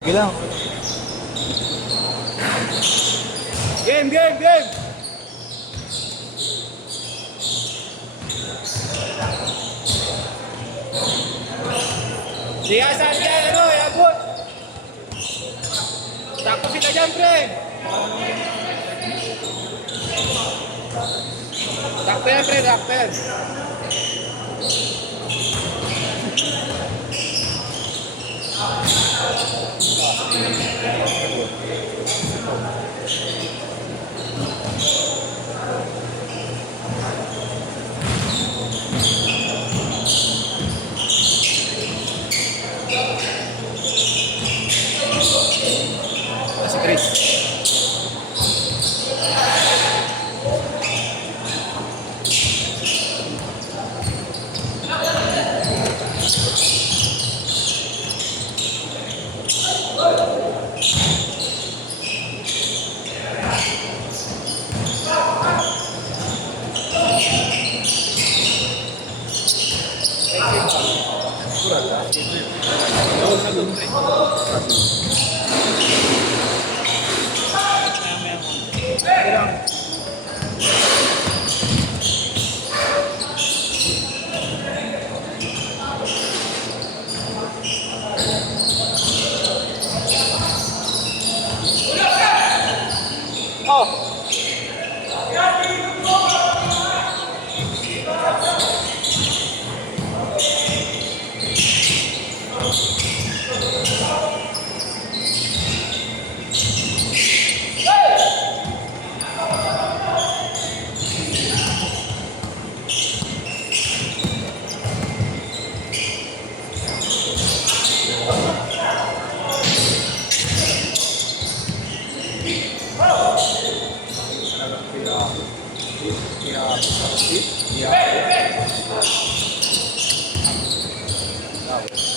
Sige lang. Game! Sige, saan dyan, iabot. Takpo sila dyan, pre. Takpo yan, pre, takpo yan. Si Chris.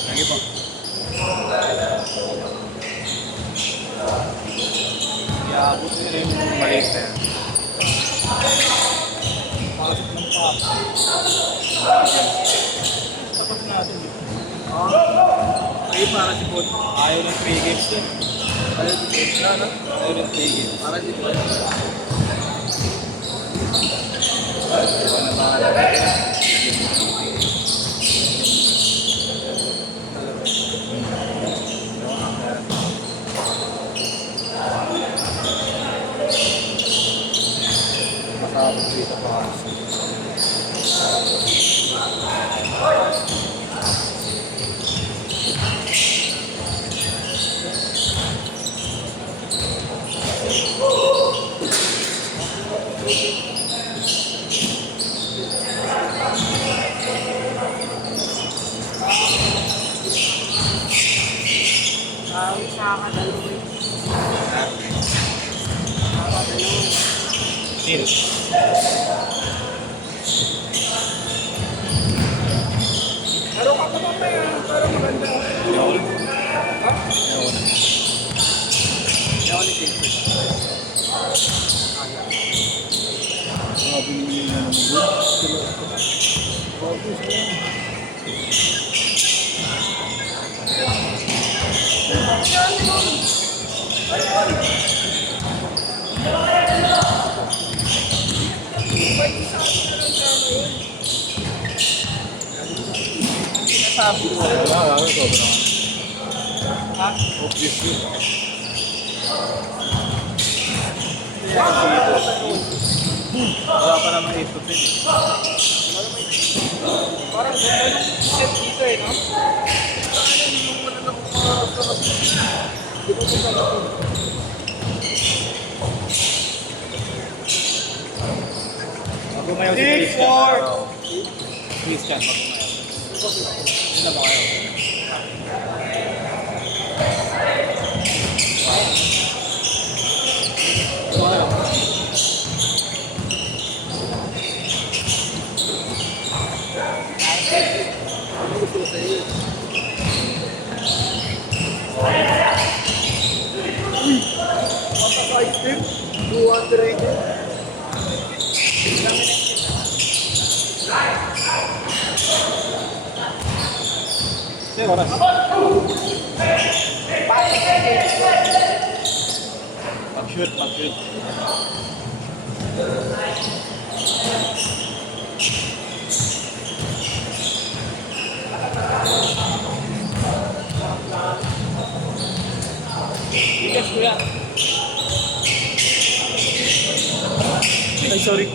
Lagi po. Iabot nila yung maliit na yan. Pakasok ng pop. Tapos natin dito. Ay, para si Pod. Ayaw ng 3 games din. Ayaw si Pod na, no? Ayaw ng 3 games. Para si Pod. Ayaw na mga natin. Masarap dito pa. Pero ako mamaya, para maganda. Ha? Yawan ni Jake. Binili na ng sabi ko wala ko ba ha obviously wala pa naman ito pwede parang ganda yung set dito no? Ano yung wala na ako ngayon si Christian Ano ba kayo? Pagka-item, 200 Sir, oras. Mag-shoot, mag-shoot. Bigas kuya. Ay, sorry.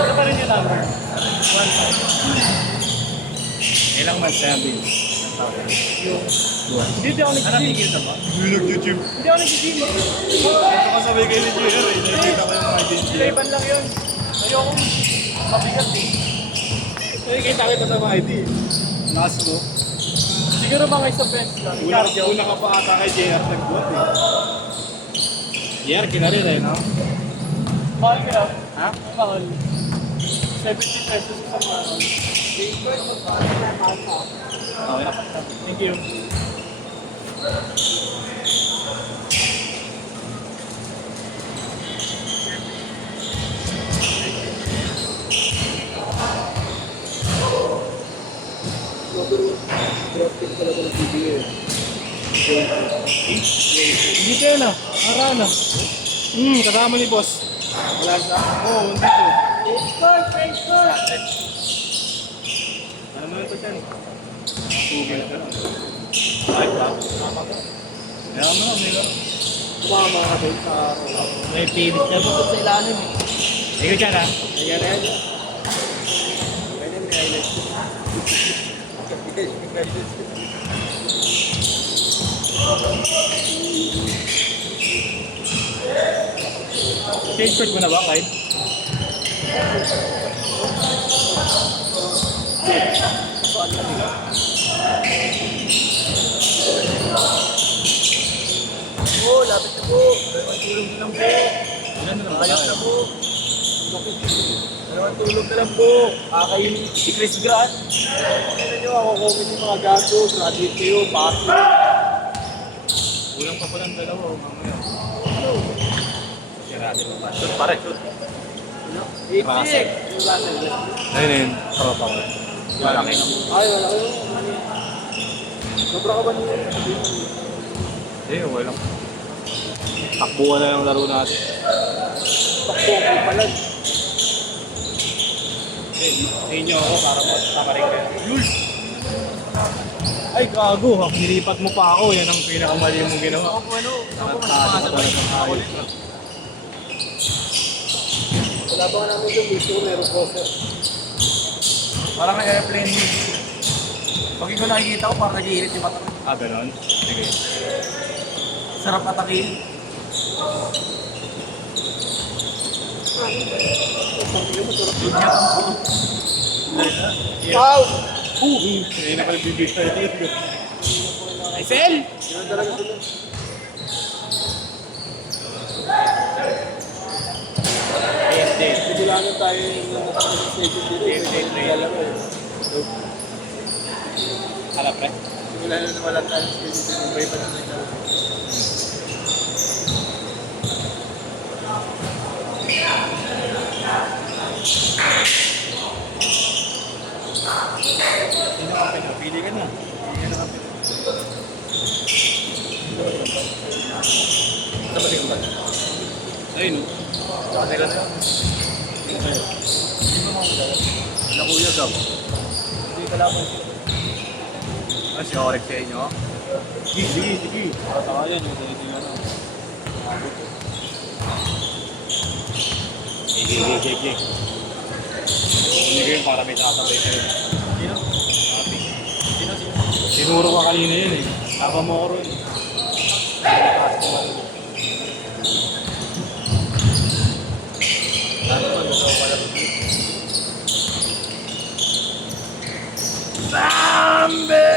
Ano pa rin yung number? 1-5. Ilang months na yung bills? Yung... Hindi ako nag-gym. Tigil na ba? Hindi nag-gym. Hindi ako nag-gym. Ito kasabay kayo ni JR eh. Nakikita ko yung mga gym. Ilan lang yun. Ayoko mabigat eh. Nakikita kita sa mga ID. Lakas mo. Siguro mga isang beses lang. Una ka pa ata kay JR nag-buhat eh. JR, kinarin eh, no? Mahal ka lang. Ha? Mahal. 70 pesos sa mahal. Okay na. Thank you. Hindi kayo na. Ara na. Kasama ni boss. Wala sa? Oo, dito. Facebook! Ano mo ito dyan? Google ka lang. Ay, ba? Tama ka. Kaya mo na, may lang. Kumama ka doon sa... May pilit na ba sa ilalim eh. Ikaw dyan ha? Ayan, ayan. Pwede may highlights. Change code mo na ba, Kyle? Oo, lapit na po. Tulog na lang po. Ayos na po. Tulog na lang po. Kakain si Chris Grant. Kailan nyo ako comment yung mga gato. Graduate kayo, pati. Kulang pa po ng dalawa, mamaya. Sirati mo pa. Shoot pare, shoot. 86! Ayun yun. Tropa ko. Malaki. Ay, wala ko yun. Sobra ka ba niyo? Hindi, okay lang. Takbuhan na lang laro natin. Takbo ko pala. Sa inyo ako para matakarin kayo. Yul! Ay, gago. Nilipat mo pa ako. Yan ang pinakamali mong ginawa. Ako po ano? Ako mas wala ba namin yung dito, meron poster. Parang airplane news. Pag ikaw nakikita ko, parang nag-iinit yung mata. Ah, gano'n? Sige. Sarap atakin. Wow! Hindi na pala bibig tayo dito. Ay, Sel! Yan talaga sila. Sigulanan tayo yung station dito. Hala, pre? Sigulanan na wala tayo sa station dito. Mumbai pa naman ito. Sino ka pina? Pili ka na. Pili ka na ka pina. Saan ba tingin ba? Ayun, no? Saan nila na? Ano kuya Gab? Hindi ka laban siya. Ah, si Orex sa inyo? Sige. Saka yan, yung dito yung ano. Sige. Hindi ko yung para may nakasabay sa'yo. Sino? Sino? Sinuro ka kanina yun eh. Tapa mo ako rin. Bambi!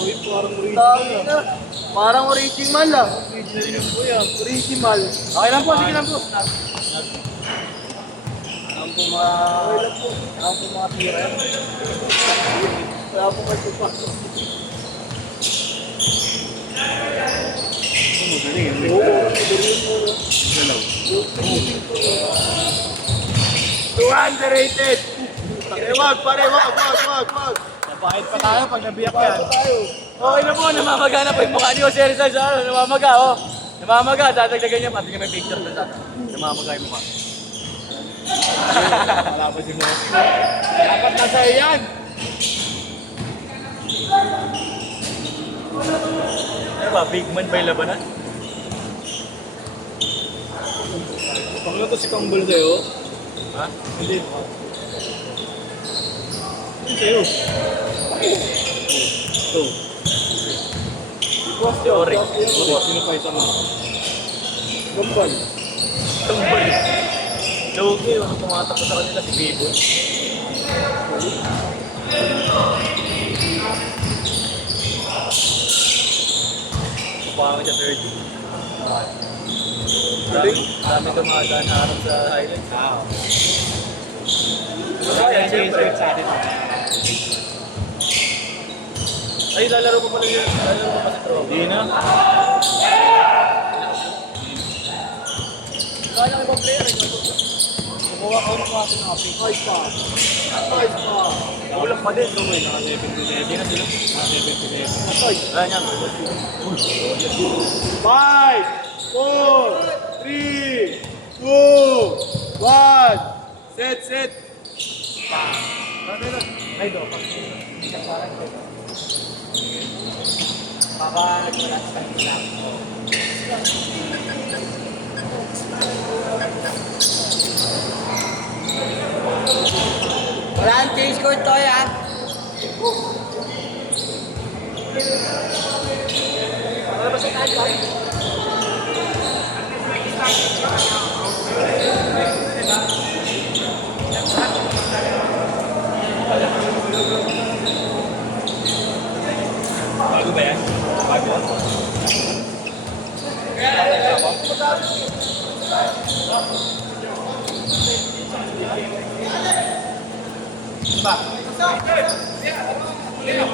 Uy, parang original ah. Original. Okay lang po, sige lang po. Ang po mga tira. Wala po kayo pa. Magaling. Underrated! Wag. Bakit pa tayo pag nabiyak yan? Okay na po, namamaga na po yung mukha ni Jose Rizal sa ano, namamaga, oh. Namamaga, dadagdagan niya, pati niya may picture na sa ano. Namamaga yung mukha. Wala pa si Messi. Dapat nasa iyan! Ano ba, big man ba yung labanan? Pangalo to si Kambal sa'yo. Ha? Hindi. Hindi sa'yo. Ito. Ikuas yun. Sorry. Sino pa isa mo? Kambal. Tumbol. Lugi, ano tumatakot sa kanila si Bibo. Kupangin siya 30. Dami tumagaan na harap sa highlights. Kaya siyempre sa atin. Ay, lalaro pa pala yun. Lalaro pa pa si Tro. Hindi na. Kaya lang ibang player. Kumuha ko ng klase ng ating. Ay pa. Ay pa. Kulang pa din. Ito may naka 77. Hindi na sila. Naka 77. Ay, kaya niya. 5, 4, 3, 2, 1. Set, set. Ay, do. Baka nagmula sa kanila. Wala ang change court to, ha? Wala ba sa kanila? Bago ba yan? Bago. Dito?